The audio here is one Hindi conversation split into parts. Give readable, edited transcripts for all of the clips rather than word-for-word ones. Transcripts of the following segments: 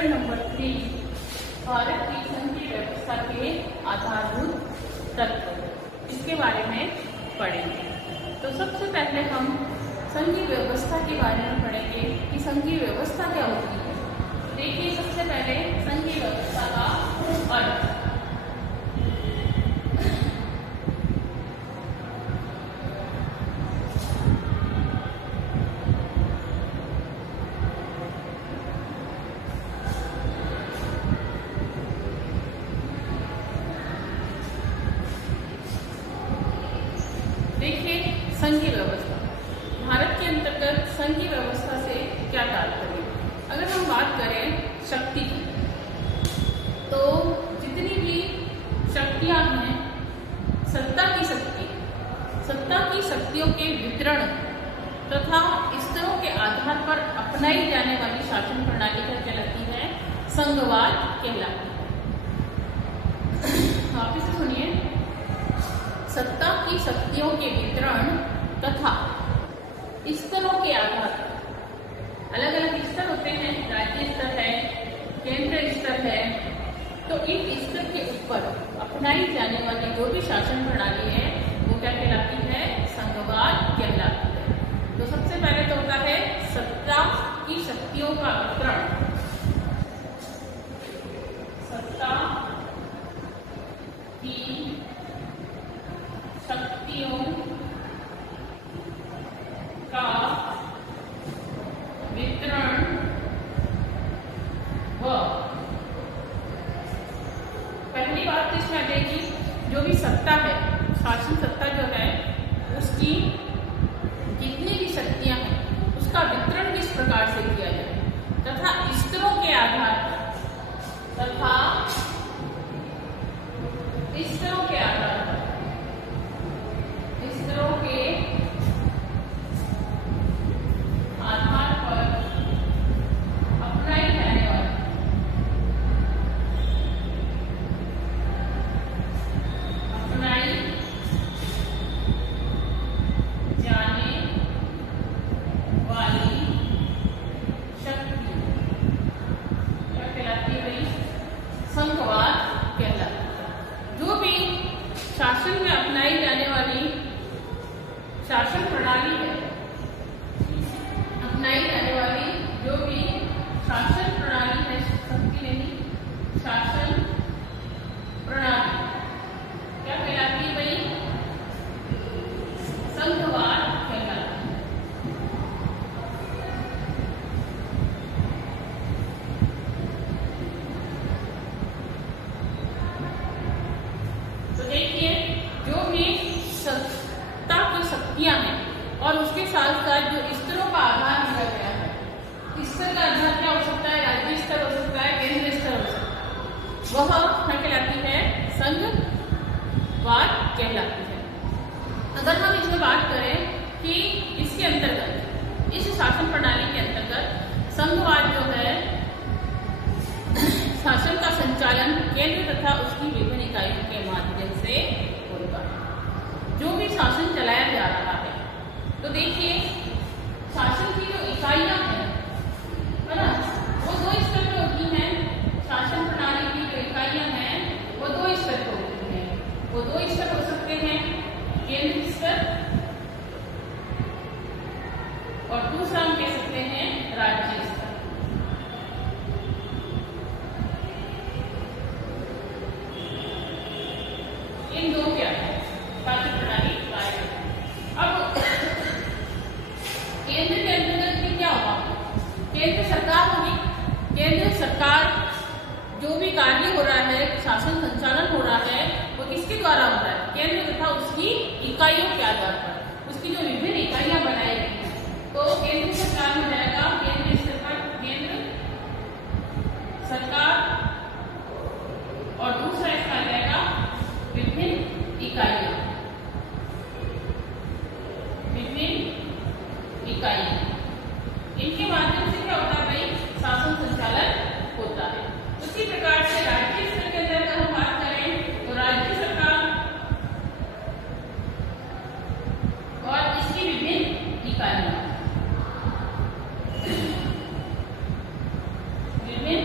चैप्टर नंबर 3 भारत की संघीय व्यवस्था के आधारभूत तत्व, इसके बारे में पढ़ेंगे। तो सबसे पहले हम संघीय व्यवस्था के बारे में पढ़ेंगे कि संघीय व्यवस्था क्या होती है। देखिए, सबसे पहले संघीय व्यवस्था का अर्थ। देखिए, संघीय व्यवस्था, भारत के अंतर्गत संघीय व्यवस्था से क्या तात्पर्य। अगर हम बात करें शक्ति की, तो जितनी भी शक्तियां हैं, सत्ता की शक्तियों के वितरण तथा स्तरों के आधार पर अपनाई जाने वाली शासन प्रणाली क्या कहलाती है, संघवाद कहलाती है। वापिस से सुनिए, सत्ता की शक्तियों के वितरण तथा स्तरों के आधार पर, अलग अलग स्तर होते हैं, राज्य स्तर है, केंद्रीय स्तर है, तो इन स्तर के ऊपर अपनाई जाने वाली जो भी शासन प्रणाली है वो क्या कहलाती है, संघवाद कहलाती है। तो सबसे पहले तो होता है सत्ता की शक्तियों का वितरण, सत्ता की शक्तियों का वितरण व पहली बात तो इसमें आएगी, जो भी सत्ता है, शासन सत्ता जो है, उसकी जितनी भी शक्तियां हैं उसका वितरण किस प्रकार से किया जाए तथा स्तरों के आधार पर अपनाई जाने वाली शक्ति क्या कहलाती है भाई, संघवाद कहलाती है। जो भी शासन में अपनाई जाने वाली शासन प्रणाली है, अपनाई जाने वाली जो भी शासन प्रणाली है, शक्ति नहीं, शासन प्रणाली क्या कहलाती है भाई, संघवाद कहलाती है। तो देखिए, जो भी सत्ता की शक्तियां हैं और उसके साथ साथ जो स्तरों का आधार दिया गया है, स्तर का आधार क्या हो सकता है, राज्य स्तर हो सकता है, केंद्रीय स्तर हो सकता है, वह क्या कहलाती है, संघवाद कहलाती है। अगर हम इसमें बात करें कि इसके अंतर्गत, इस शासन प्रणाली के अंतर्गत संघवाद जो है, शासन का संचालन केंद्र तथा उसकी विभिन्न इकाइयों के माध्यम से होता है। जो भी शासन चलाया जा रहा है, तो देखिए, शासन की जो इकाइयां हैं, है ना, वो दो स्तर पे होती हैं। शासन प्रणाली की जो इकाइयां हैं वो दो स्तर पे होती हैं। वो दो स्तर हो सकते हैं, केंद्र स्तर और दूसरा हम कह सकते हैं राज्य स्तर। इन दो क्या है, शासन प्रणाली कार्य। अब केंद्र के अंतर्गत भी क्या होगा, केंद्र सरकार होगी। केंद्र सरकार जो भी कार्य हो रहा है, शासन संचालन हो रहा है, वो किसके द्वारा हो रहा है, केंद्र तथा उसकी इकाइयों के आधार पर, उसकी जो विभिन्न इकाइयां बनाई गई हैं। तो केंद्र सरकार में जाएगा, केंद्र स्तर पर केंद्र सरकार, और दूसरा इसका जाएगा विभिन्न इकाइयां, इनके माध्यम से क्या होता है भाई, शासन संचालन होता है। उसी प्रकार से राज्य स्तर के अंदर अगर हम बात करें तो राज्य सरकार और इसकी विभिन्न इकाइयां, विभिन्न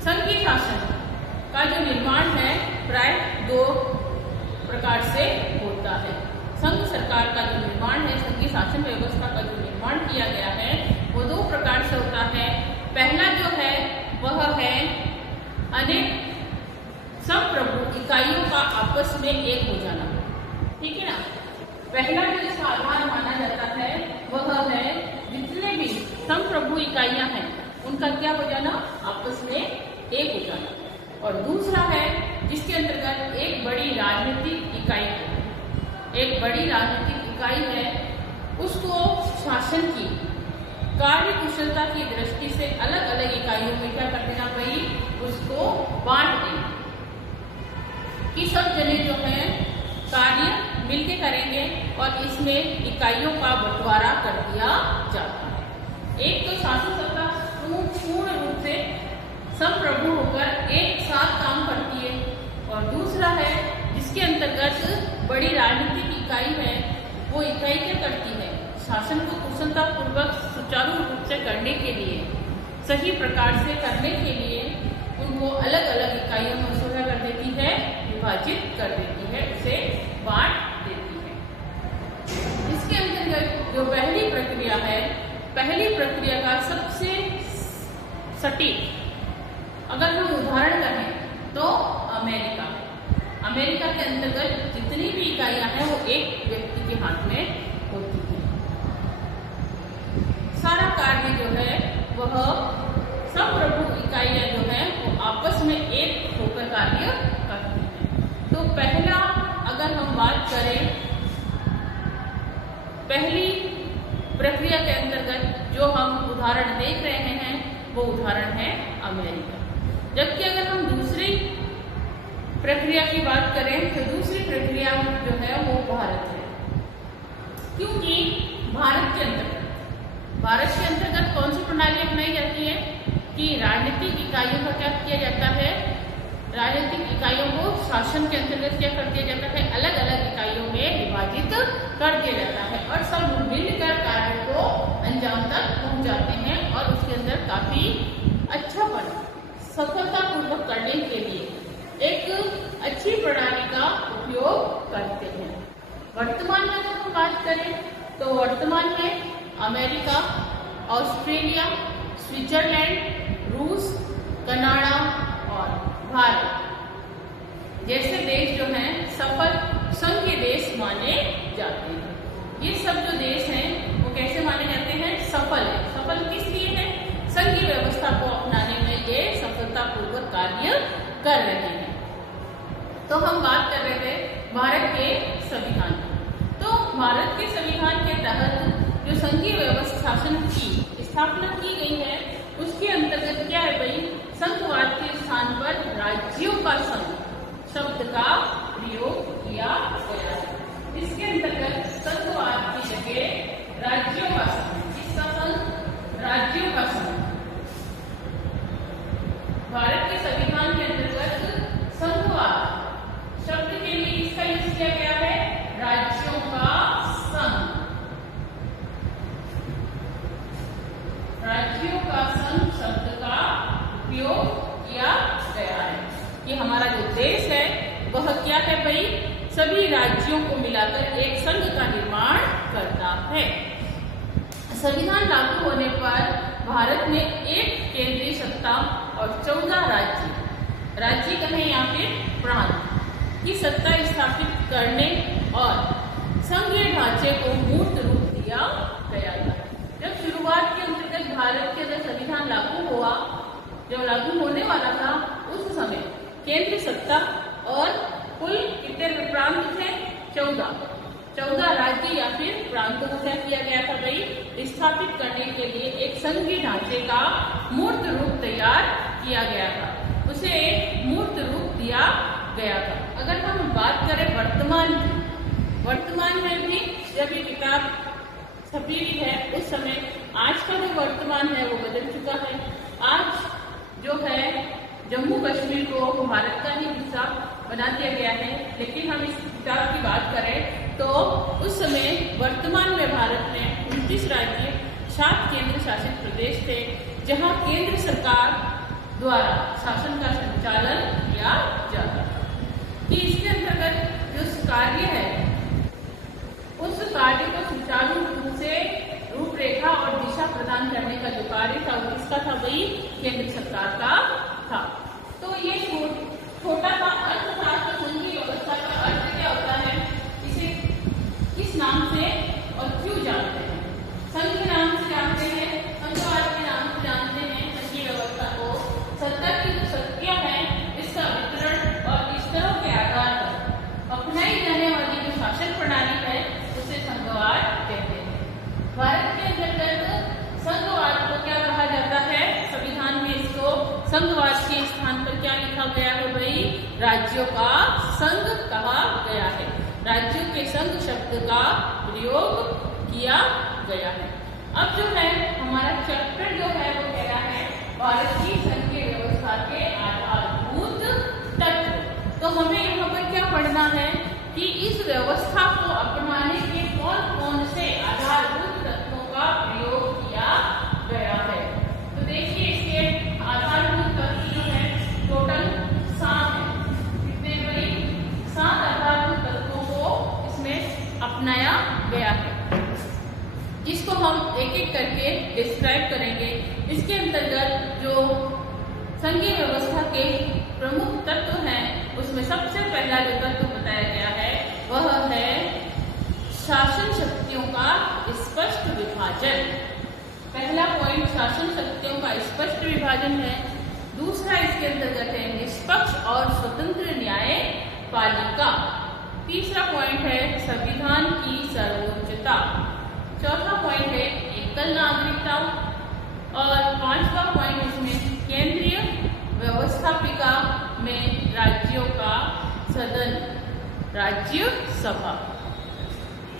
संघीय शासन का जो निर्माण है प्राय दो प्रकार से होता है। संघ सरकार का जो निर्माण है, संघीय शासन व्यवस्था का जो निर्माण किया गया है वो दो प्रकार से होता है। पहला जो है वह है अनेक संप्रभु इकाइयों का आपस में एक हो जाना, ठीक है ना। पहला जो इसका आधार माना जाता है वह है जितने भी संप्रभु इकाइयां हैं उनका क्या हो जाना, आपस में एक हो जाना। और दूसरा है जिसके अंतर्गत एक बड़ी राजनीतिक इकाई है, एक बड़ी राजनीतिक इकाई है उसको शासन की कार्य कुशलता की दृष्टि से अलग अलग इकाइयों में क्या कर देना भाई, उसको बांट देना कि सब जने जो है कार्य मिलके करेंगे और इसमें इकाइयों का बंटवारा कर दिया जाता है। एक तो शासन सत्ता पूर्ण रूप से संप्रभु होकर एक साथ काम करती है और दूसरा है जिसके अंतर्गत बड़ी राजनीतिक इकाई है वो इकाई क्या करती है, शासन को कुशलता पूर्वक सुचारू रूप से करने के लिए, सही प्रकार से करने के लिए उनको अलग अलग इकाइयों में क्या कर देती है, विभाजित कर देती है, उसे बांट देती है। इसके अंतर्गत जो पहली प्रक्रिया है, पहली प्रक्रिया का सबसे सटीक अगर हम उदाहरण करें तो अमेरिका के अंतर्गत जितनी भी इकाइयां हैं वो एक व्यक्ति के हाथ में होती है। सारा कार्य जो है वह संप्रभु इकाइयां जो है वो आपस में एक होकर कार्य करती हैं। तो पहला अगर हम बात करें पहली प्रक्रिया के अंतर्गत जो हम उदाहरण देख रहे हैं वो उदाहरण है अमेरिका। जबकि अगर हम दूसरी प्रक्रिया की बात करें तो दूसरी प्रक्रिया जो है वो भारत है, क्योंकि भारत के अंतर्गत कौन सी प्रणाली अपनाई जाती है कि राजनीतिक इकाइयों का क्या किया जाता है, राजनीतिक इकाइयों को शासन के अंतर्गत क्या कर दिया जाता है, अलग अलग इकाइयों में विभाजित कर दिया जाता है और सब मिलकर कार्य को अंजाम तक पहुंचाते हैं और उसके अंदर काफी अच्छा सफलतापूर्वक करने के लिए एक अच्छी प्रणाली का उपयोग करते हैं। वर्तमान में अगर हम बात करें तो वर्तमान में अमेरिका, ऑस्ट्रेलिया, स्विट्जरलैंड, रूस, कनाडा और भारत जैसे देश जो हैं सफल संघीय देश माने जाते हैं। ये सब जो देश हैं वो कैसे माने जाते हैं, सफल है। सफल किस लिए है, संघीय व्यवस्था को अपनाने में ये सफलतापूर्वक कार्य कर रहे हैं। तो हम बात कर रहे थे भारत के संविधान। तो भारत के संविधान के तहत जो संघीय व्यवस्था शासन की स्थापना की गई है उसके अंतर्गत क्या है भाई, संघवाद के स्थान पर राज्यों का संघ शब्द का प्रयोग किया गया है। इसके अंतर्गत संघवाद की जगह राज्यों का संघ, किसका संघ, राज्यों का संघ। भारत के संविधान के अंतर्गत संघवाद शब्द के लिए किसका यूज किया गया है, राज्यों का संघ। राज्यों का संघ शब्द का उपयोग किया गया है कि हमारा जो देश है वह क्या है भाई, सभी राज्यों को मिलाकर एक संघ का निर्माण करता है। संविधान लागू होने पर भारत में एक केंद्रीय सत्ता और 14 राज्य कहें या फिर प्रांत की सत्ता स्थापित करने और संघीय ढांचे को मूर्त रूप दिया गया था। जब शुरुआत के अंतर्गत भारत के अंदर संविधान लागू हुआ, जब लागू होने वाला था उस समय केंद्रीय सत्ता और कुल कितने प्रांत थे, 14 राज्य या फिर प्रांतों को क्या किया गया था भाई, स्थापित करने के लिए एक संघीय ढांचे का मूर्त रूप तैयार किया गया था, उसे एक मूर्त रूप दिया गया था। अगर हम बात करें वर्तमान में भी जब ये किताब छपी हुई है उस समय आज का जो वर्तमान है वो बदल चुका है। आज जो है जम्मू कश्मीर को भारत का ही हिस्सा बना दिया गया है, लेकिन हम इस किताब की बात करें तो उस समय वर्तमान में भारत में 29 राज्य, 7 केंद्र शासित प्रदेश थे, जहां केंद्र सरकार द्वारा शासन का संचालन किया जाता है। कि इसके अंतर्गत जो कार्य है उस कार्य को सुचारू रूप से रूपरेखा और दिशा प्रदान करने का जो कार्य था वो किसका था भाई? केंद्र सरकार का था। तो ये छोटा सा अर्थशास्त्र संघीय व्यवस्था का अर्थ क्या होता है, इसे किस नाम से और क्यों जानते हैं? संघ के नाम से जानते हैं, संघवाद के नाम से जानते हैं संघीय व्यवस्था को। सत्ता की जो शक्तियां हैं इसका वितरण और स्तरों के आधार पर अपनाई जाने वाली जो शासन प्रणाली है उसे संघवाद कहते हैं। भारत के अंतर्गत संघवाद को क्या कहा जाता है? संविधान में इसको संघवाद के स्थान पर क्या लिखा गया है भाई? राज्यों का संघ कहा गया है। राज्यों के संघ शब्द का प्रयोग किया गया है। अब जो है हमारा चैप्टर जो है वो कह रहा है भारत की संघीय व्यवस्था के आधारभूत तत्व। तो हमें यहाँ पर क्या पढ़ना है कि इस व्यवस्था को अपनाने के कौन कौन से आधारभूत तत्वों का प्रयोग किया गया है। तो देखिए इसके आधारभूत तत्व जो है टोटल 7 है। कितने भाई? 7 आधारभूत तत्वों को इसमें अपनाया गया है, जिसको हम एक एक करके डिस्क्राइब करेंगे। इसके अंतर्गत जो संघीय व्यवस्था के प्रमुख तत्व हैं उसमें सबसे पहला जो तत्व बताया गया है वह है शासन शक्तियों का स्पष्ट विभाजन। पहला पॉइंट शासन शक्तियों का स्पष्ट विभाजन है। दूसरा इसके अंतर्गत है निष्पक्ष और स्वतंत्र न्यायपालिका। तीसरा पॉइंट है संविधान की सर्वोच्चता। चौथा पॉइंट है एकल नागरिकता। और 5वां पॉइंट इसमें केंद्रीय व्यवस्थापिका में राज्यों का सदन, राज्य सभा।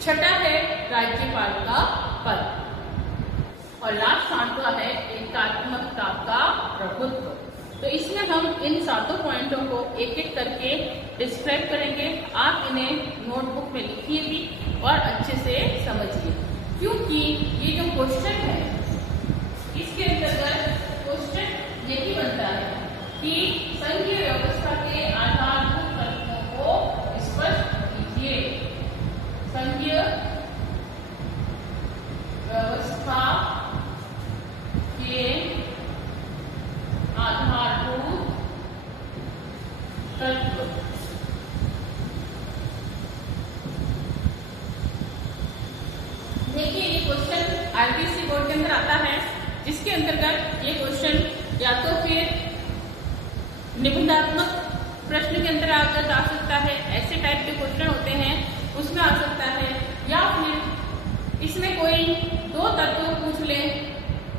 छठा है राज्यपाल का पद। और लास्ट 7वां है एकात्मकता का प्रभुत्व। तो इसमें हम इन 7 पॉइंटों को एक एक करके डिस्क्राइब करेंगे। आप इन्हें नोटबुक में लिखिए भी और अच्छे से समझिए, क्योंकि ये जो क्वेश्चन है इसके अंतर्गत क्वेश्चन यही बनता है कि संघीय व्यवस्था के आधारभूत तत्वों को स्पष्ट कीजिए। संघीय व्यवस्था के आधारभूत तत्व। देखिए ये क्वेश्चन आरबीसी बोर्ड के अंदर आता है, जिसके अंतर्गत ये क्वेश्चन या तो फिर निबंधात्मक प्रश्न के अंदर आ सकता है, ऐसे टाइप के क्वेश्चन होते हैं उसमें आ सकता है, या फिर इसमें कोई 2 तत्व पूछ ले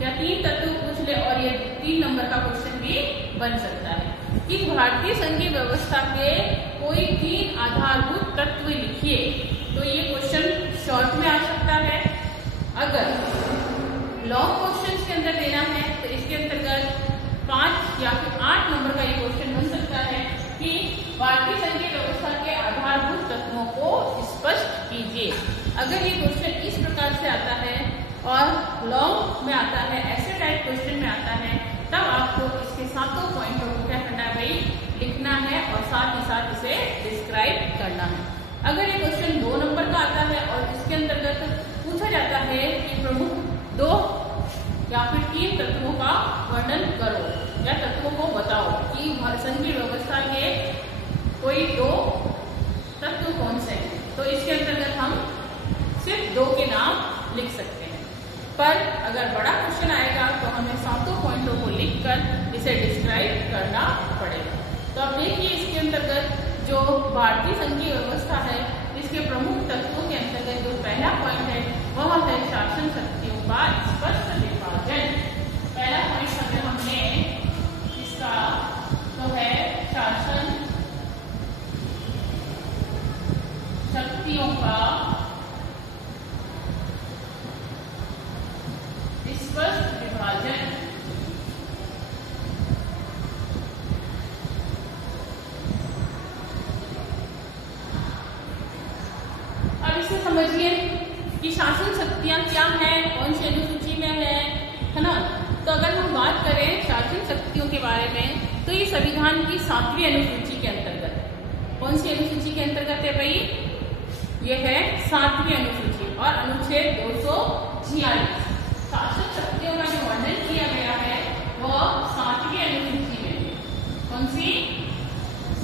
या 3 तत्व पूछ ले और ये 3 नंबर का क्वेश्चन भी बन सकता है कि भारतीय संघीय व्यवस्था के कोई 3 आधारभूत तत्व लिखिए। तो ये क्वेश्चन शॉर्ट में आ सकता है। अगर लॉन्ग क्वेश्चन के अंदर देना है तो इसके अंतर्गत 5 या फिर 8 नंबर का ये क्वेश्चन बन सकता है कि भारतीय संघीय व्यवस्था के आधारभूत तत्वों को स्पष्ट कीजिए। अगर ये क्वेश्चन इस प्रकार से आता है और लॉन्ग में आता है, ऐसे टाइप क्वेश्चन में आता है, तब आपको इसके 7 पॉइंटों को क्या करना है भाई? लिखना है और साथ ही साथ इसे डिस्क्राइब करना है। अगर ये क्वेश्चन 2 नंबर का आता है और इसके अंतर्गत पूछा जाता है कि प्रमुख 2 या फिर 3 तत्वों का वर्णन करो या तत्वों को बताओ कि संघीय व्यवस्था के कोई 2 तत्व कौन से हैं, तो इसके अंतर्गत हम सिर्फ 2 के नाम लिख सकते हैं। पर अगर बड़ा क्वेश्चन आएगा तो हमें 7 पॉइंटों को लिखकर इसे डिस्क्राइब करना पड़ेगा। तो अब देखिए इसके अंतर्गत जो भारतीय संघीय व्यवस्था है इसके प्रमुख तत्वों के अंतर्गत जो पहला पॉइंट है वह है शासन शक्तियों का स्पष्ट विभाजन। पहला पॉइंट अगर हमने इसका तो है शासन शक्तियों का स्पष्ट विभाजन। अब इसे समझिए कि शासन शक्तियां क्या हैं, कौन सी अनुसूची में है ना। तो अगर हम बात करें शासन शक्तियों के बारे में, तो ये संविधान की 7वीं अनुसूची के अंतर्गत है। कौन सी अनुसूची के अंतर्गत है भाई? ये है 7वीं अनुसूची और अनुच्छेद 246। शासन शक्तियों का जो वर्णन किया गया है वह 7वीं अनुसूची में। कौन सी?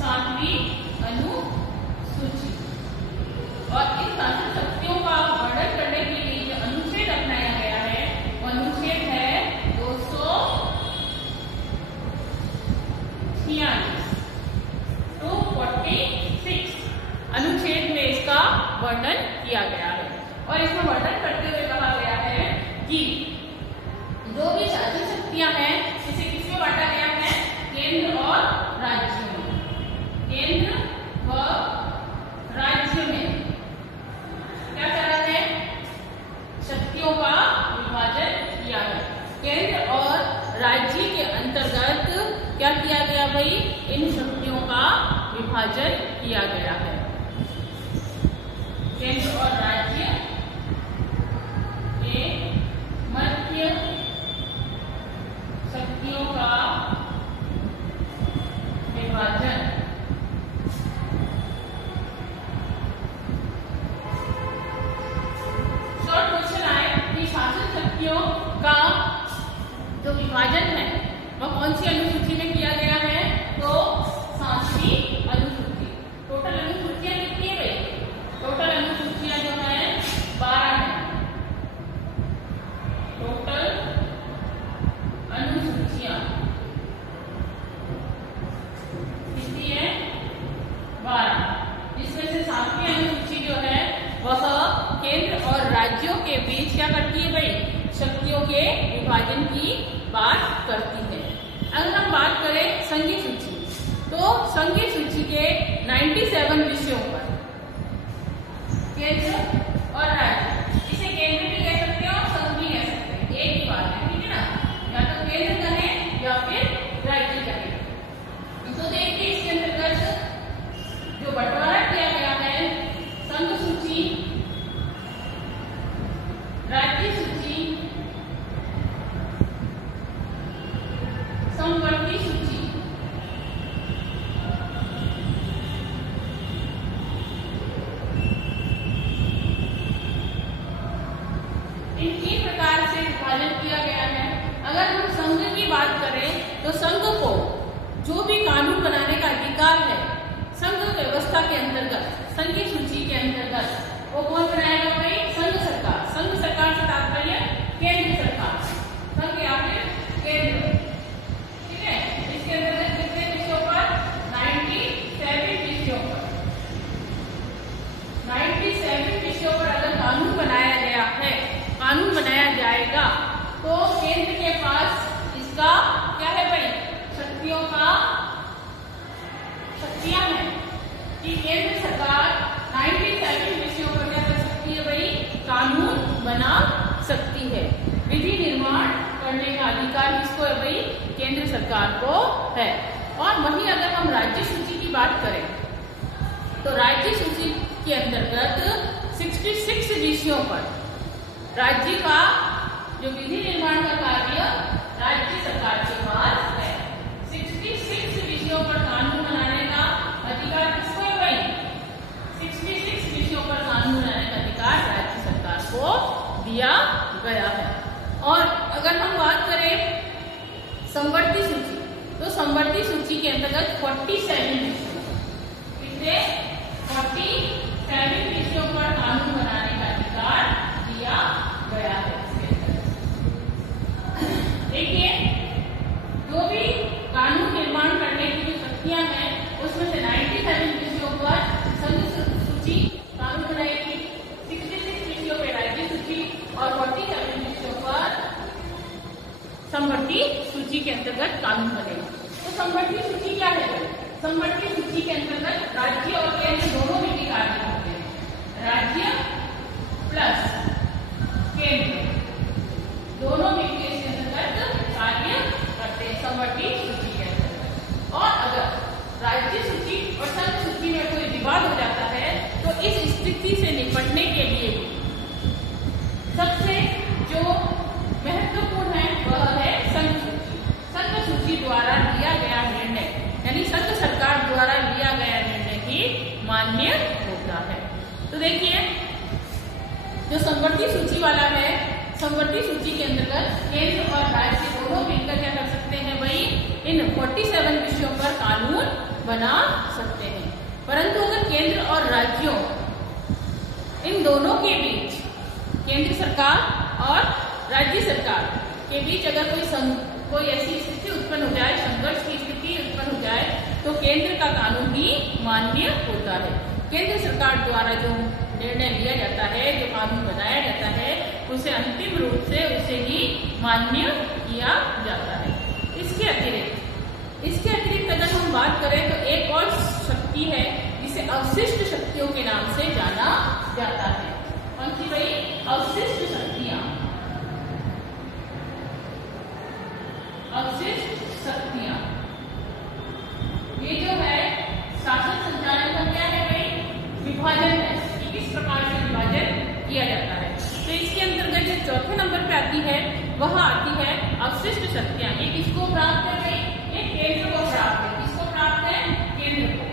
7वीं अनुसूची। और इस शासन शक्तियों का वर्णन करने के लिए जो अनुच्छेद अपनाया गया है वो अनुच्छेद है 246 अनुच्छेद में इसका वर्णन किया गया है। और इसमें वर्णन करते हुए कहा गया है कि जो भी शासन शक्तियां हैं इसे किसमें बांटा गया है? केंद्र और राज्यों में। केंद्र व राज्य में क्या करा है? शक्तियों का विभाजन किया है। केंद्र और राज्य के अंतर्गत क्या किया गया भाई? इन शक्तियों का विभाजन किया गया है। केंद्र और राज्य के मध्य शक्तियों का विभाजन। शॉर्ट क्वेश्चन आए कि शासन शक्तियों का जो विभाजन है वह कौन सी अनुसूची में किया गया है? तो 7वीं अनुसूची। टोटल अनुसूचियां कितनी है भाई? टोटल अनुसूचियां जो है 12 है। टोटल अनुसूचियां कितनी है? 12। इसमें से 7वीं अनुसूची जो है वह केंद्र और राज्यों के बीच क्या करती है भाई? शक्तियों के विभाजन की बात करती है। अगर हम बात करें संघीय सूची, तो संघीय सूची के 97 विषयों पर केंद्र और राज्य, इसे केंद्र भी कह सकते हैं और संघ भी कह सकते हैं, एक ही बात है, ठीक है ना? या तो केंद्र कहें या फिर राज्य कहें। तो देखिए इसके अंतर्गत जो बंटवारा किया गया है, संघ सूची, राज्य सूची, समवर्ती सूची। इन 3 प्रकार से विभाजन किया गया है। अगर हम संघ की बात करें तो संघ को जो भी कानून बनाने का अधिकार है संघ व्यवस्था के अंतर्गत, संघीय सूची के अंतर्गत, वो कौन बनाएगा भाई? संघ सरकार। संघ सरकार से तात्पर्य केंद्र सरकार, संघ या फिर केंद्र, ठीक है? इसके अंतर्गत कितने विषयों पर? 97 विषयों पर। 97 विषयों पर अगर कानून बनाया गया है, कानून बनाया जाएगा, तो केंद्र के पास इसका क्या है भाई? शक्तियों का शक्तियां हैं कि केंद्र सरकार 97 विषयों पर क्या कर सकती है भाई? कानून बना सकती है। विधि निर्माण करने का अधिकार किसको है भाई? केंद्र सरकार को है। और वहीं अगर हम राज्य सूची की बात करें तो राज्य सूची के अंतर्गत 66 विषयों पर राज्य का जो विधि निर्माण का कार्य राज्य सरकार के पास है। 66 विषयों पर कानून बनाने का अधिकार किसको है भाई? 66 विषयों पर कानून बनाने का अधिकार राज्य सरकार को दिया गया है। और अगर हम बात करें समवर्ती सूची, तो समवर्ती सूची के अंतर्गत 47 विषयों, कितने? 47 विषयों पर कानून बनाने का अधिकार दिया गया है। देखिए जो भी कानून निर्माण करने की जो शक्तियां हैं उसमें से 97 विषयों पर संघ सूची कानून बनाएगी, 66 विषयों पर राज्य सूची और 47 विषयों पर समवर्ती सूची के अंतर्गत कानून बनेगा। तो समवर्ती सूची क्या है? समवर्ती सूची के अंतर्गत राज्य और केंद्र दोनों मिलकर कार्य करते हैं। राज्य प्लस केंद्र दोनों मिलकर इसके अंतर्गत कार्य करते हैं समवर्ती सूची के अंतर्गत। और अगर राज्य सूची और संघ सूची में कोई विवाद हो जाता है तो इस स्थिति से निपटने के लिए सबसे जो महत्वपूर्ण है वह है संघ सूची। संघ सूची द्वारा दिया समवर्ती सूची वाला है, समवर्ती सूची के अंतर्गत केंद्र और राज्य दोनों मिलकर क्या कर सकते हैं भाई, इन 47 विषयों पर कानून बना सकते हैं। परंतु अगर केंद्र और राज्यों इन दोनों के बीच, केंद्र सरकार और राज्य सरकार के बीच अगर कोई ऐसी स्थिति उत्पन्न हो जाए, संघर्ष की स्थिति उत्पन्न हो जाए, तो केंद्र का कानून ही मान्य होता है। केंद्र सरकार द्वारा जो निर्णय लिया जाता है, जो कानून बनाया जाता है, उसे अंतिम रूप से उसे ही मान्य किया जाता है। इसके अतिरिक्त अगर हम बात करें तो एक और शक्ति है जिसे अवशिष्ट शक्तियों के नाम से जाना जाता है। कौन सी भाई? अवशिष्ट शक्तियां। अवशिष्ट शक्तियां ये जो है शासन संचालन का क्या है भाई? विभाजन है कि किस प्रकार से विभाजन किया जाता है। तो इसके अंतर्गत जो चौथे नंबर पे आती है वह आती है अवशिष्ट शक्तियां। ये किसको प्राप्त है भाई? ये केंद्र को प्राप्त है। किसको प्राप्त है? केंद्र को।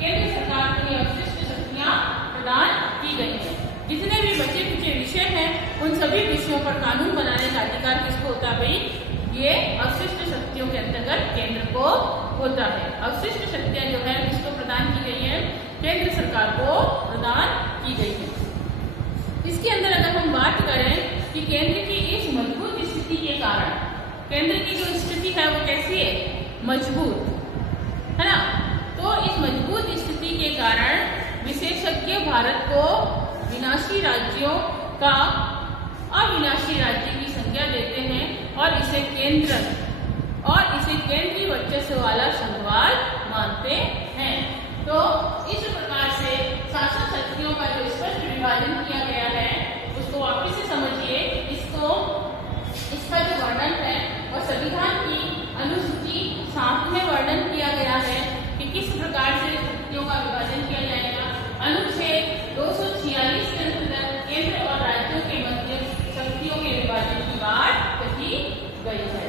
केंद्र सरकार को ये अवशिष्ट शक्तियां प्रदान की गई है। जितने भी बचे कुचे विषय हैं उन सभी विषयों पर कानून बनाने का अधिकार किसको होता है भाई? ये अवशिष्ट शक्तियों के अंतर्गत केंद्र को होता है। अवशिष्ट शक्तियां जो है किसको प्रदान की गई है? केंद्र सरकार को प्रदान की गई है। इसके अंदर अगर हम बात करें कि केंद्र की इस मजबूत स्थिति के कारण, केंद्र की जो स्थिति है वो कैसी है? मजबूत है ना। तो इस मजबूत स्थिति के कारण विशेषज्ञ भारत को विनाशी राज्यों का अविनाशी राज्य की संज्ञा देते हैं और इसे केंद्रीय वर्चस्व वाला संघवाद मानते हैं। तो इस प्रकार से शासन शक्तियों का जो स्पष्ट विभाजन किया गया है उसको वापस से समझिए। इसका जो वर्णन है और संविधान की अनुसूची 7 में वर्णन किया गया है कि किस प्रकार से शक्तियों का विभाजन किया जाएगा। अनुच्छेद 246 के अंतर्गत केंद्र और राज्यों के मध्य शक्तियों के विभाजन की बात कही गई है।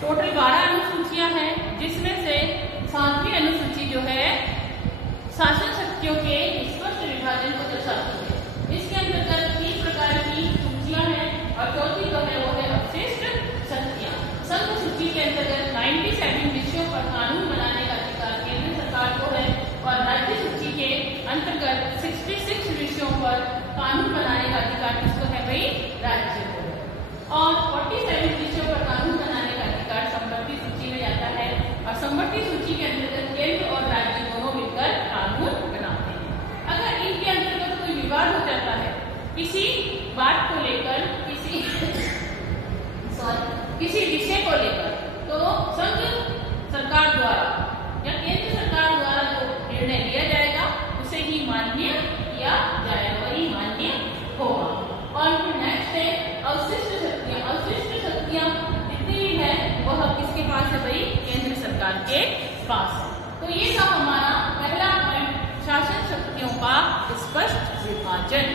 टोटल 12 अनुसूचियां हैं जिसमें से 7वीं अनुसूची जो है शासन शक्तियों के स्पष्ट विभाजन को दर्शाती है। इसके अंतर्गत 3 प्रकार की सूचियां हैं और चौथी जो है वो है अवशिष्ट शक्तियां। संघ सूची के अंतर्गत 97 विषयों पर कानून बनाने का अधिकार केंद्र सरकार को है और राज्य सूची के अंतर्गत 66 विषयों पर कानून बनाने का अधिकार किसको है भाई? राज्य को है। और 47 विषयों पर कानून बनाने का अधिकार समवर्ती सूची में जाता है और समवर्ती सूची के अंतर्गत केंद्र और राज्य दोनों मिलकर कानून बनाते हैं। अगर इनके अंतर्गत कोई विवाद हो जाता है किसी बात को लेकर, किसी विषय को लेकर, तो संघ सरकार द्वारा या केंद्र सरकार द्वारा जो निर्णय लिया जाएगा उसे ही मान्य किया जाएगा, वही मान्य होगा। और फिर नेक्स्ट है अवशिष्ट शक्तियां। अवशिष्ट शक्तियां जितनी भी है वह किसके पास है भाई? केंद्र सरकार के पास है। तो ये था हमारा पहला पॉइंट, शासन शक्तियों का स्पष्ट विभाजन।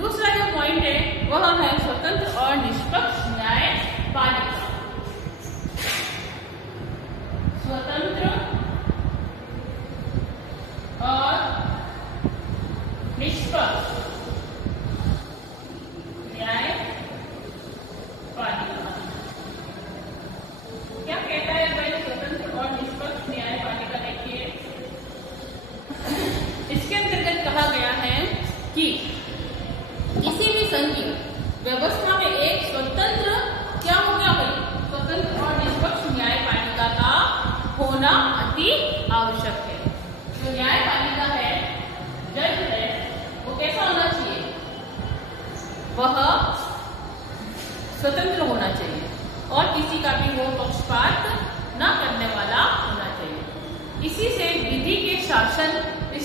दूसरा जो पॉइंट है वह है स्वतंत्र और निष्पक्ष न्यायपालिका। स्वतंत्र और निष्पक्ष न्यायपालिका क्या कहता है भाई? स्वतंत्र और निष्पक्ष न्यायपालिका देखिए, इसके अंतर्गत कहा गया है कि किसी भी संघीय व्यवस्था में एक स्वतंत्र क्या हो गया भाई? स्वतंत्र और निष्पक्ष न्यायपालिका का होना अति आवश्यक है। जो न्यायपालिका है, जज है, वो कैसा होना चाहिए? वह स्वतंत्र होना चाहिए और किसी का भी वो पक्षपात न करने वाला होना चाहिए। इसी से विधि के शासन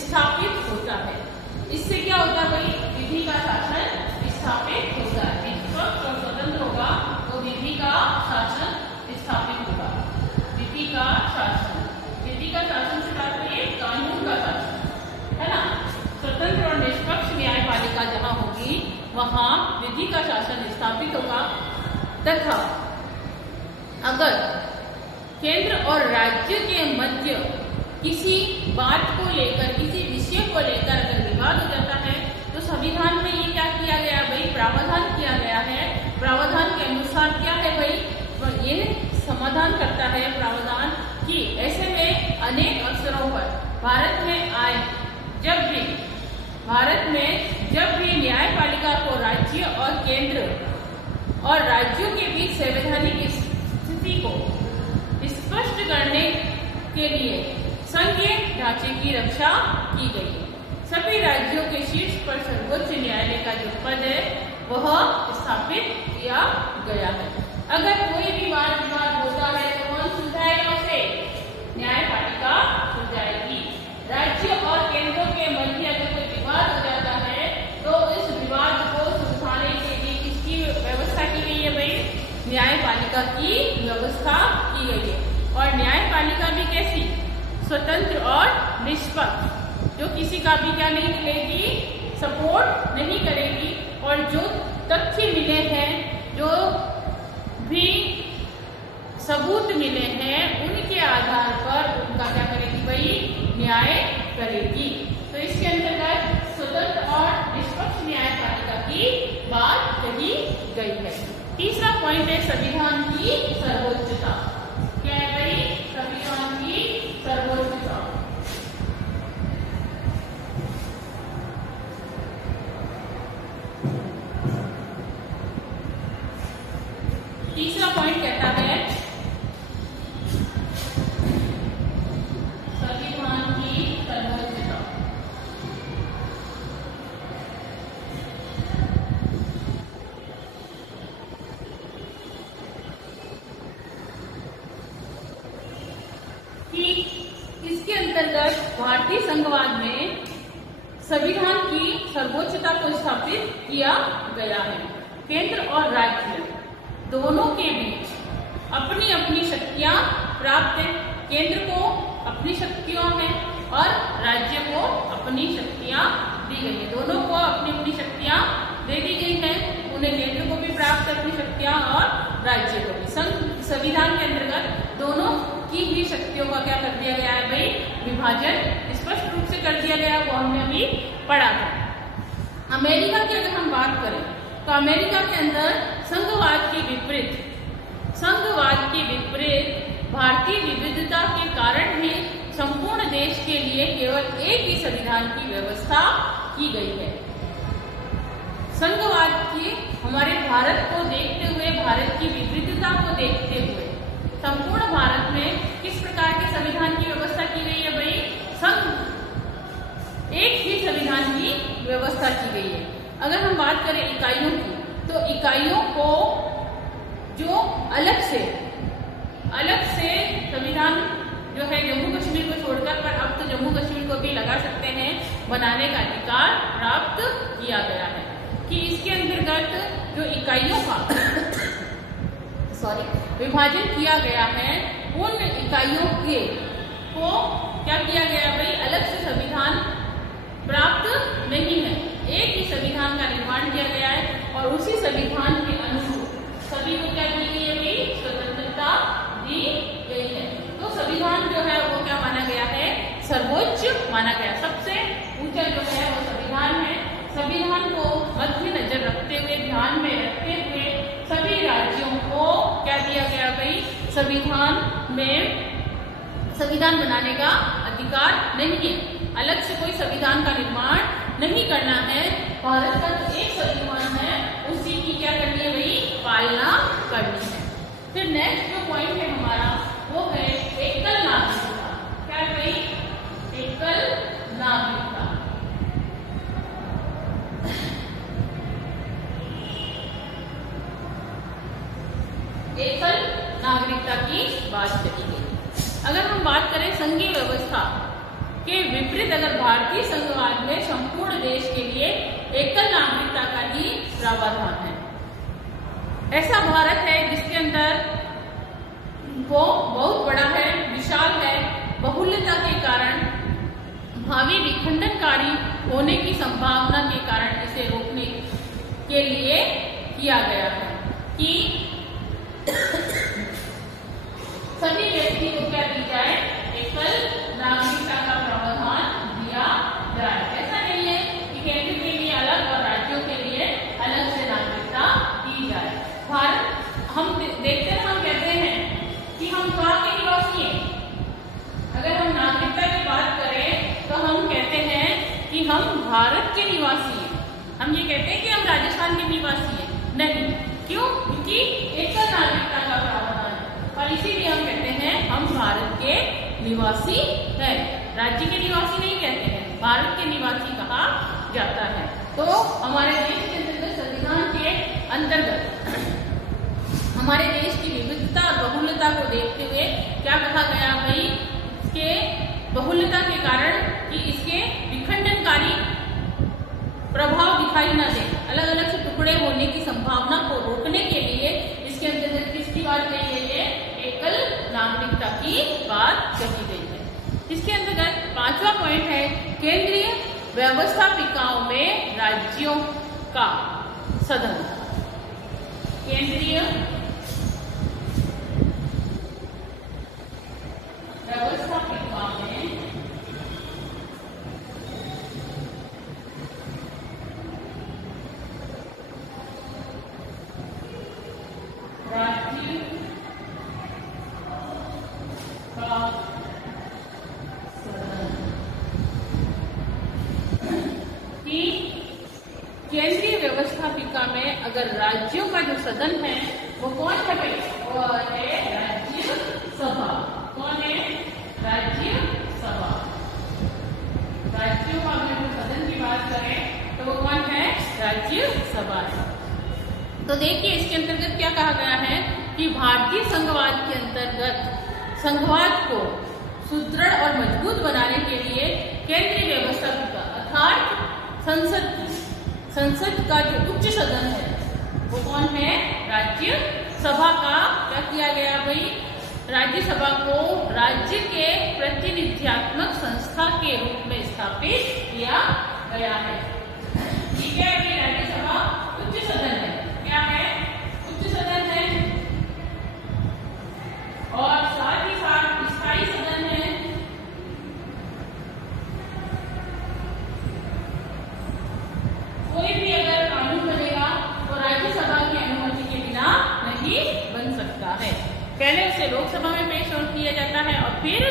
स्थापित होता है। इससे क्या होता है भाई? विधि का शासन स्थापित होता है। निष्पक्ष और स्वतंत्र होगा तो विधि का शासन स्थापित होगा। विधि का शासन से तात्पर्य कानून का शासन है ना। स्वतंत्र और निष्पक्ष न्यायपालिका जहाँ होगी वहाँ विधि का शासन स्थापित होगा तथा अगर केंद्र और राज्य के मध्य किसी बात को लेकर, किसी विषय को लेकर अगर विवाद हो जाता है तो संविधान में ये क्या किया गया भाई? प्रावधान किया गया है, प्रावधान के अनुसार क्या है भाई, ये समाधान करता है प्रावधान कि ऐसे में अनेक अवसरों पर भारत में जब भी न्यायपालिका को राज्य और केंद्र और राज्यों के बीच संवैधानिक स्थिति को स्पष्ट करने के लिए संघीय ढांचे की रक्षा की गई है। सभी राज्यों के शीर्ष पर सर्वोच्च न्यायालय का जो पद है वह स्थापित किया गया है। अगर कोई भी वाद विवाद होता है तो कौन सुलझाएगा उसे? न्यायपालिका सुलझाएगी। राज्य और केंद्रों के मध्य अगर कोई विवाद हो जाता है तो इस विवाद को सुलझाने के लिए किसकी व्यवस्था की गई है भाई? न्यायपालिका की व्यवस्था की गई है। और न्यायपालिका भी कैसी? स्वतंत्र और निष्पक्ष, जो किसी का भी क्या नहीं करेगी, सपोर्ट नहीं करेगी। और जो तथ्य मिले हैं, जो भी सबूत मिले हैं, उनके आधार पर उनका क्या करेगी भाई? न्याय करेगी। तो इसके अंतर्गत स्वतंत्र और निष्पक्ष न्यायपालिका की बात कही गई है। तीसरा पॉइंट है संविधान की सर्वोच्चता। क्या है भाई? संविधान की सर्वोच्चता। तीसरा पॉइंट कहता है संविधान की सर्वोच्चता। कि इसके अंतर्गत भारतीय संघवाद में संविधान की सर्वोच्चता को स्थापित किया गया है। केंद्र और राज्य दोनों के बीच अपनी अपनी शक्तियां प्राप्त है। केंद्र को अपनी शक्तियों है और राज्य को अपनी शक्तियां दी गई है। दोनों को अपनी अपनी शक्तियां दे दी गई है। उन्हें केंद्र को भी प्राप्त अपनी शक्तियां और राज्य को भी। संविधान के अंतर्गत दोनों की ही शक्तियों का क्या कर दिया गया है भाई? विभाजन स्पष्ट रूप से कर दिया गया। वो हमने अभी पढ़ा था। अमेरिका की अगर हम बात करें तो अमेरिका के अंदर संघवाद के विपरीत भारतीय विविधता के कारण ही संपूर्ण देश के लिए केवल एक ही संविधान की व्यवस्था की गई है। संघवाद की हमारे भारत को देखते हुए, भारत की विविधता को देखते हुए संपूर्ण भारत में किस प्रकार के संविधान की व्यवस्था की गई है भाई? एक ही संविधान की व्यवस्था की गई है। अगर हम बात करें इकाइयों की, तो इकाइयों को जो अलग से संविधान जो है जम्मू कश्मीर को छोड़कर, पर अब तो जम्मू कश्मीर को भी लगा सकते हैं, बनाने का अधिकार प्राप्त किया गया है। कि इसके अंतर्गत जो इकाइयों का विभाजन किया गया है, उन इकाइयों के को क्या किया गया भाई? अलग से संविधान प्राप्त नहीं है। एक ही संविधान का निर्माण किया गया है और उसी संविधान के अनुरूप सभी को क्या दी गई है भाई? स्वतंत्रता दी गई है। तो संविधान जो है वो क्या माना गया है? सर्वोच्च माना गया। सबसे ऊंचा जो है वो संविधान है। संविधान को मद्देनजर रखते हुए, ध्यान में रखते हुए सभी राज्यों को क्या दिया गया भाई? संविधान बनाने का अधिकार नहीं है। अलग से कोई संविधान का निर्माण नहीं करना है। भारत का जो एक संविधान है उसी की क्या करनी है भाई? पालना करनी है। फिर नेक्स्ट जो पॉइंट है हमारा वो है एकल नागरिकता। क्या है भाई? एकल नागरिकता। एकल नागरिकता की बात करी गई। अगर हम बात करें संघीय व्यवस्था के विपरीत, अगर भारतीय संघवाद में संपूर्ण देश के लिए एकल नागरिकता का ही प्रावधान है। ऐसा भारत है जिसके अंदर वो बहुत बड़ा है, विशाल है, बहुल्यता के कारण भावी विखंडनकारी होने की संभावना के कारण इसे रोकने के लिए किया गया है कि सभी व्यक्ति को क्या दी जाए? एकल नागरिकता का प्रावधान दिया जाए। ऐसा नहीं है कि केंद्र के लिए अलग और राज्यों के लिए अलग से भारत के निवासी हैं। हम ये कहते हैं कि हम राजस्थान के निवासी हैं, नहीं। क्यों? क्योंकि एकल नागरिकता का प्रावधान है और इसीलिए हम कहते हैं हम भारत के निवासी हैं। राज्य के निवासी नहीं कहते हैं, भारत के निवासी कहा जाता है। तो हमारे देश के अंतर्गत संविधान के अंतर्गत हमारे देश की विविधता और बहुलता को देखते हुए क्या कहा गया भाई, इसके बहुलता के कारण कि इसके विखंडनकारी प्रभाव दिखाई न दे, अलग अलग से टुकड़े होने की संभावना को रोकने के लिए इसके अंतर्गत किसकी बात कही गई है? एकल नागरिकता की बात कही गई है। इसके अंतर्गत 5वां पॉइंट है केंद्रीय व्यवस्थापिकाओं में राज्यों का सदन। केंद्रीय व्यवस्थापिकाओं में राज्य का कि केंद्रीय व्यवस्थापिका में अगर राज्यों का जो सदन है वो कौन है भाई? वो है राज्यसभा। कौन है? राज्यसभा। राज्यों का अगर हम सदन की बात करें तो वो कौन है? राज्यसभा है। तो देखिए इसके अंतर्गत क्या कहा गया है कि भारतीय संघवाद के अंतर्गत संघवाद को सुदृढ़ और मजबूत बनाने के लिए केंद्रीय व्यवस्थापिका अर्थात संसद का जो उच्च सदन है वो कौन है? राज्यसभा का क्या किया गया भाई? राज्यसभा को राज्य के प्रतिनिधित्वक संस्था के रूप में स्थापित किया गया है। ठीक है, ये राज्यसभा उच्च सदन है। क्या है? उच्च सदन है और साथ ही साथ स्थायी सदन है। कोई भी अगर कानून बनेगा तो राज्यसभा की अनुमति के बिना नहीं बन सकता है। पहले उसे लोकसभा में पेश किया जाता है और फिर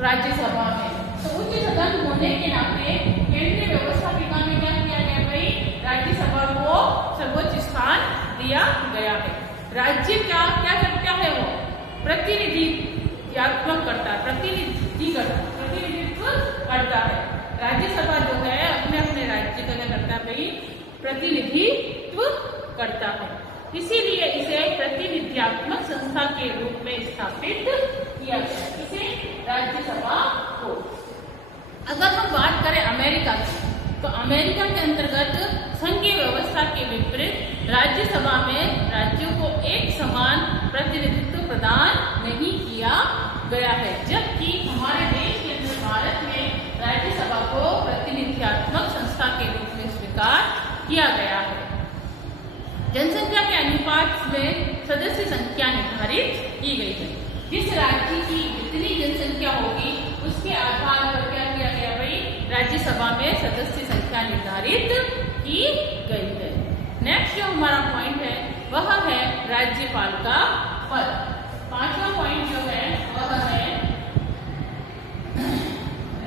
राज्यसभा में। तो उच्च सदन होने के नाते केंद्रीय व्यवस्थापिका में क्या किया गया भाई? राज्यसभा को सर्वोच्च स्थान दिया गया है। राज्य का क्या करता है? वो प्रतिनिधित्व करता है, प्रतिनिधित्व करता है। राज्यसभा जो है अपने अपने राज्य का क्या करता है भाई? प्रतिनिधित्व करता है। इसीलिए इसे प्रतिनिधित्वक संस्था के रूप में स्थापित किया गया, इसे राज्यसभा को। अगर हम बात करें अमेरिका की, तो अमेरिका के अंतर्गत संघीय व्यवस्था के विपरीत राज्यसभा में राज्यों को एक समान प्रतिनिधित्व प्रदान नहीं किया गया है, जबकि हमारे देश के अंदर भारत में राज्यसभा को प्रतिनिधित्वक संस्था के रूप में स्वीकार किया गया है। जनसंख्या के अनुपात में सदस्य संख्या निर्धारित की गई है। जिस राज्य की जितनी जनसंख्या होगी उसके आधार पर क्या किया गया भाई? राज्यसभा में सदस्य संख्या निर्धारित की गई है। नेक्स्ट जो हमारा पॉइंट है वह है राज्यपाल का पद। 5वां पॉइंट जो है वह है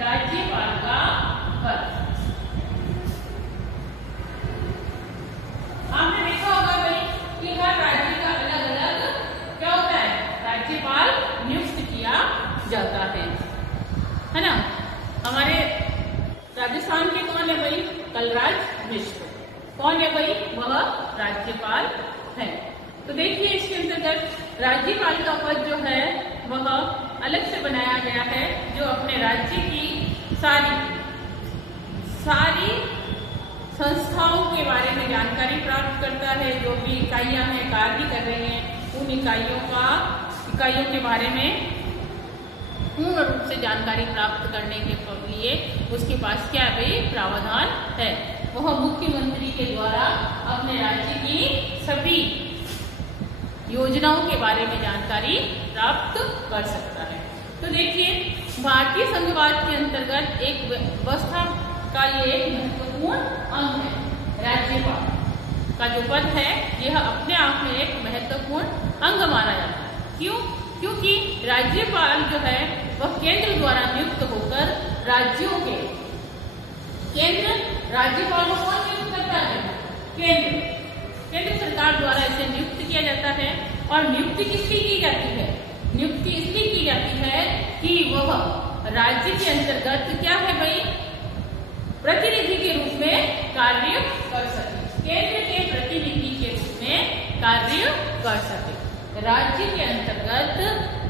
राज्यपाल का पद। आपने देखा होगा भाई कि हर राज्य का अलग अलग क्या होता है? राज्यपाल नियुक्त किया जाता है ना। हमारे राजस्थान के कौन है भाई? कलराज मिश्र। कौन है भाई? वह राज्यपाल है। तो देखिए इसके अंतर्गत राज्यपाल का पद जो है वह अलग से बनाया गया है, जो अपने राज्य की सारी संस्थाओं के बारे में जानकारी प्राप्त करता है। जो भी इकाइयां हैं कार्य कर रही हैं उन इकाइयों के बारे में पूर्ण रूप से जानकारी प्राप्त करने के लिए उसके पास क्या है भाई? प्रावधान है। वह मुख्यमंत्री के द्वारा अपने राज्य की सभी योजनाओं के बारे में जानकारी प्राप्त कर सकता है। तो देखिए भारतीय संघवाद के अंतर्गत एक व्यवस्था का ये एक महत्वपूर्ण अंग है। राज्यपाल का जो पद है यह अपने आप में एक महत्वपूर्ण अंग माना जाता है। क्यों? क्योंकि राज्यपाल जो है वह केंद्र द्वारा नियुक्त होकर राज्यों के केंद्र राज्यपाल को कौन नियुक्त करता है? केंद्र सरकार द्वारा इसे नियुक्त किया जाता है। और नियुक्ति किसकी की जाती है? नियुक्ति इसलिए की जाती है कि वह राज्य के अंतर्गत क्या है भाई, प्रतिनिधि के रूप में कार्य कर सके, केंद्र के प्रतिनिधि के रूप में कार्य कर सके। राज्य के अंतर्गत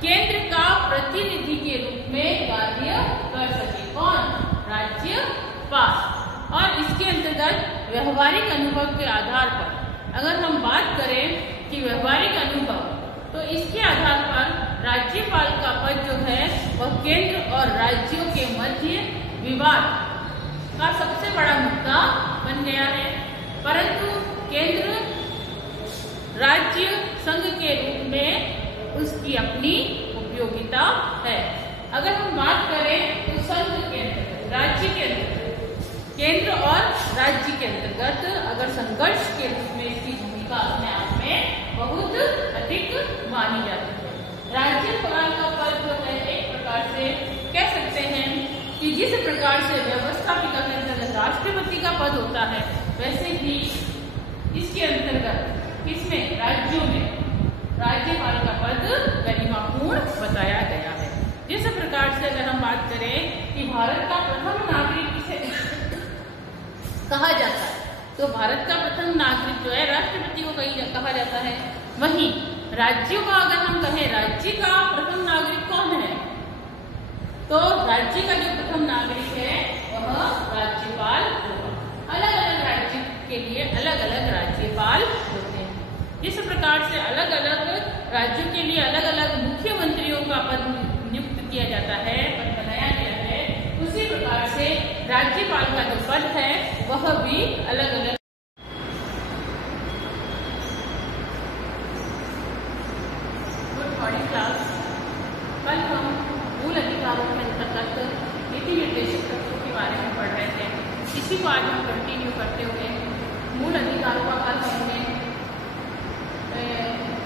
केंद्र का प्रतिनिधि के रूप में कार्य कर सके कौन? राज्यपाल। और इसके अंतर्गत व्यवहारिक अनुभव के आधार पर अगर हम बात करें कि व्यवहारिक अनुभव, तो इसके आधार पर राज्यपाल का पद जो है वह केंद्र और राज्यों के मध्य विवाद का सबसे बड़ा मुद्दा बन गया है। परंतु केंद्र राज्य संघ के रूप में उसकी अपनी उपयोगिता है। अगर हम बात करें तो संघ के अंतर्गत, राज्य के अंतर्गत, केंद्र और राज्य के अंतर्गत अगर संघर्ष के रूप में इसकी भूमिका अपने आप में बहुत अधिक मानी जाती है। राज्यपाल का पद जो है एक प्रकार से कह सकते हैं कि जिस प्रकार से व्यवस्थापिका के अंतर्गत राष्ट्रपति का पद होता है, वैसे ही इसके अंतर्गत इसमें राज्यों में राज्यपाल का पद गरिमापूर्ण बताया गया है। जिस प्रकार से अगर हम बात करें कि भारत का प्रथम नागरिक किसे कहा जाता है, तो भारत का प्रथम नागरिक जो है राष्ट्रपति को कहा जाता है। वहीं राज्यों का अगर हम कहें राज्य का प्रथम नागरिक कौन है, तो राज्य का जो प्रथम नागरिक है वह राज्यपाल होगा। अलग अलग राज्य के लिए अलग अलग राज्यपाल होते हैं। जिस प्रकार से अलग अलग राज्यों के लिए अलग अलग मुख्यमंत्रियों का पद नियुक्त किया जाता है, पद बनाया गया है, उसी प्रकार से राज्यपाल का जो पद है वह भी अलग अलग। Good morning class. कल हम मूल अधिकारों के अंतर्गत नीति निर्देशक तत्वों के बारे में पढ़ रहे थे। इसी को आज हम कंटिन्यू करते हुए मूल अधिकारों का कल हमने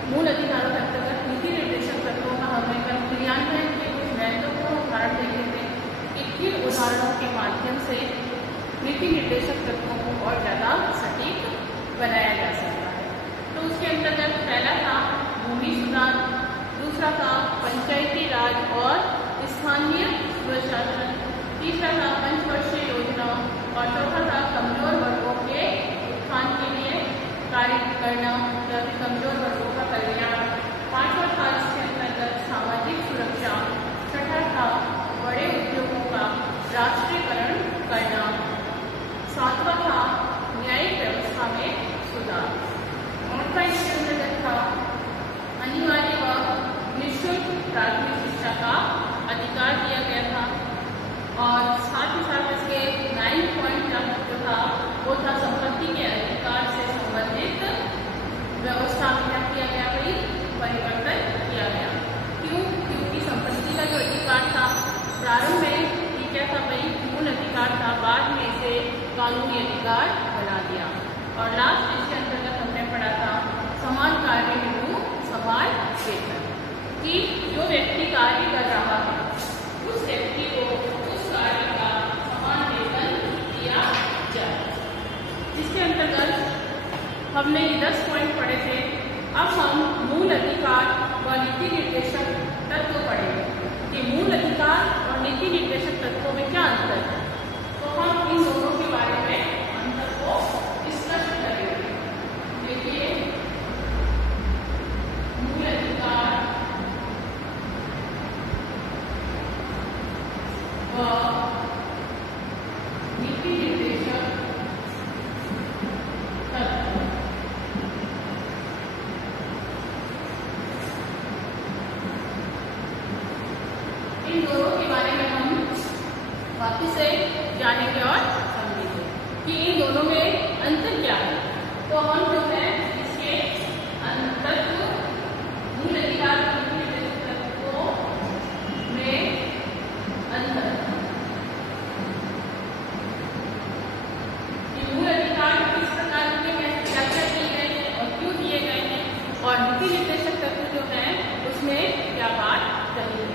मूल अधिकारों के अंतर्गत नीति निर्देशक तत्वों का हमने कल क्रियान्वयन के कुछ महत्वपूर्ण उदाहरण देखे थे कि किन उदाहरणों के माध्यम से नीति निर्देशक तत्वों को और ज़्यादा सटीक बनाया जा सकता है। तो उसके अंतर्गत पहला था भूमि सुधार, दूसरा था पंचायती राज और स्थानीय स्वशासन, तीसरा था पंचवर्षीय योजना और चौथा था कमजोर वर्गों के उत्थान के लिए कार्य करना या फिर कमजोर वर्गों का कल्याण, पांचवा था इसके अंतर्गत सामाजिक सुरक्षा, छठा था बड़े उद्योगों का राष्ट्रीयकरण करना, सातवां था न्यायिक व्यवस्था में सुधार, आठवां इसके अंतर्गत था अनिवार्य व निःशुल्क प्राथमिक शिक्षा का अधिकार दिया गया था। और साथ ही साथ इसके 9 पॉइंट जो था वो था संपत्ति के अधिकार से संबंधित व्यवस्था में क्या किया गया भाई, परिवर्तन किया गया। क्यों? क्योंकि संपत्ति का जो अधिकार था प्रारंभ में ये क्या था भाई, मूल अधिकार था, बाद में इसे कानूनी अधिकार बना दिया। और लास्ट इसके अंतर्गत हमने पढ़ा था समान कार्य हेतु समान वेतन, कि जो व्यक्ति कार्य कर रहा है उस व्यक्ति को उस कार्य का समान वेतन दिया जाए। इसके अंतर्गत हमने ये 10 पॉइंट पढ़े थे। अब हम मूल अधिकार व नीति निर्देशक तत्व पढ़ेंगे कि मूल अधिकार और नीति निर्देशक तत्वों में क्या अंतर है। तो हम इन दोनों के बारे में अंतर को डिस्कस करेंगे। देखिए, मूल अधिकार व नीति निर्देशक तत्व। इन दोनों के बारे में हम वापस से जानेंगे और समझेंगे कि इन दोनों में अंतर क्या है। तो हम जो है इसके अंतर मूल अधिकार तत्वों में अंतर, मूल अधिकार किस प्रकार के क्या क्या दिए गए हैं और क्यों दिए गए हैं, और नीति निर्देशक तत्व जो है उसमें क्या बात कही है।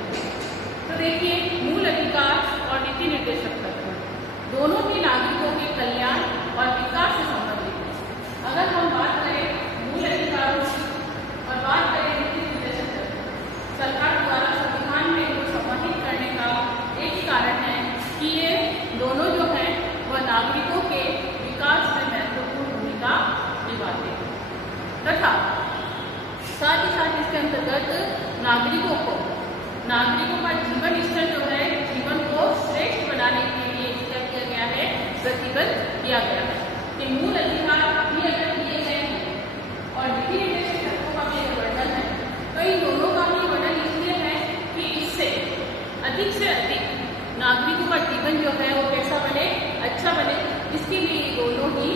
तो देखिए, मूल अधिकार और नीति निर्देशक तत्व दोनों ही नागरिकों के कल्याण और विकास से संबंधित है। अगर हम बात करें मूल अधिकारों की और बात करें नीति निर्देशक तत्व, सरकार द्वारा संविधान में इनको समाहित करने का एक कारण है कि ये दोनों जो है वह नागरिकों के विकास में महत्वपूर्ण भूमिका निभाते हैं तथा साथ ही साथ इसके अंतर्गत नागरिकों का जीवन स्तर जो है, जीवन को श्रेष्ठ बनाने के लिए क्या किया गया है, प्रतिबद्ध किया गया है कि मूल अधिकार भी अगर दिए गए हैं और नीति निर्देशक तत्वों का भी वर्णन है, तो इन दोनों का भी वर्णन इसलिए है कि इससे अधिक नागरिकों का जीवन जो है वो कैसा बने, अच्छा बने, इसके लिए ये दोनों ही